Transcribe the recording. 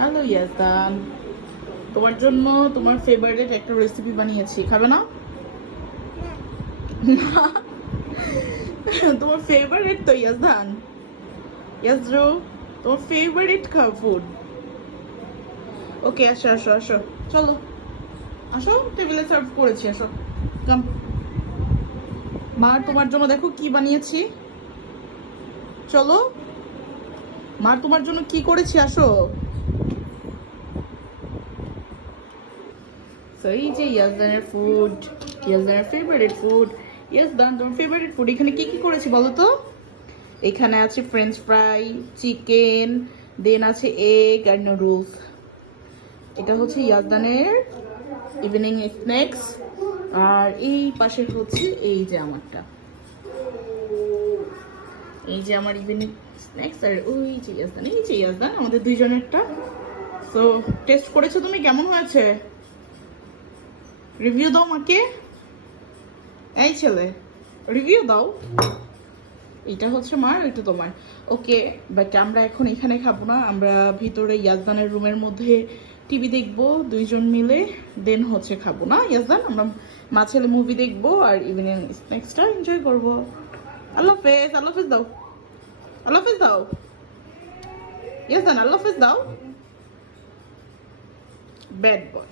Hello Yasan, তোমার জন্য তোমার ফেভারিট একটা রেসিপি বানিয়েছি, খাবে না? তোমার ফেভারিট তো ইয়াসান, ইয়াসরু, তোমার ফেভারিট ফুড। ওকে, আসো আসো আসো, চলো আসো, টেবিলে সার্ভ করেছি, আসো কাম। মা তোমার জন্য দেখো কি বানিয়েছি, চলো। মা তোমার জন্য কি করেছি, আসো। সো এই যে ইয়াসদানের ফুড, ইয়াসদানের ফেভারিট ফুড। ইয়াসদান, তোমার ফেভারিট ফুড এখানে কি কি করেছি বলো তো? এখানে আছে ফ্রেঞ্চ ফ্রাই, চিকেন, দেন আছে এগ আর নুডলস। এটা হচ্ছে ইয়াসদানের ইভিনিং স্ন্যাক্স। আর এই পাশে হচ্ছে এই যে আমারটা, এই যে আমার ইভিনিং স্ন্যাক্স। আর ওই যে ইয়াসদান, এই যে ইয়াসদান, আমাদের দুইজনেরটা। সো টেস্ট করেছো তুমি, কেমন হয়েছে? রিভিউ দাও মাকে। এই ছেলে, রিভিউ দাও। এটা হচ্ছে মার, এটা তোমার। ওকে, বাট আমরা এখন এখানে খাবো না, আমরা ভিতরে ইয়াসদানের রুমের মধ্যে টিভি দেখবো দুইজন মিলে, দেন হচ্ছে খাবো না ইয়াসদান, আমরা মা ছেলে মুভি দেখবো আর ইভিনিং স্ন্যাক্সটা এনজয় করবো। আল্লাহ হাফেজ, আল্লাহ হাফেজ দাও, আল্লাহ হাফেজ দাও ইয়াসদান, আল্লাহ হাফেজ দাও। Bad boy.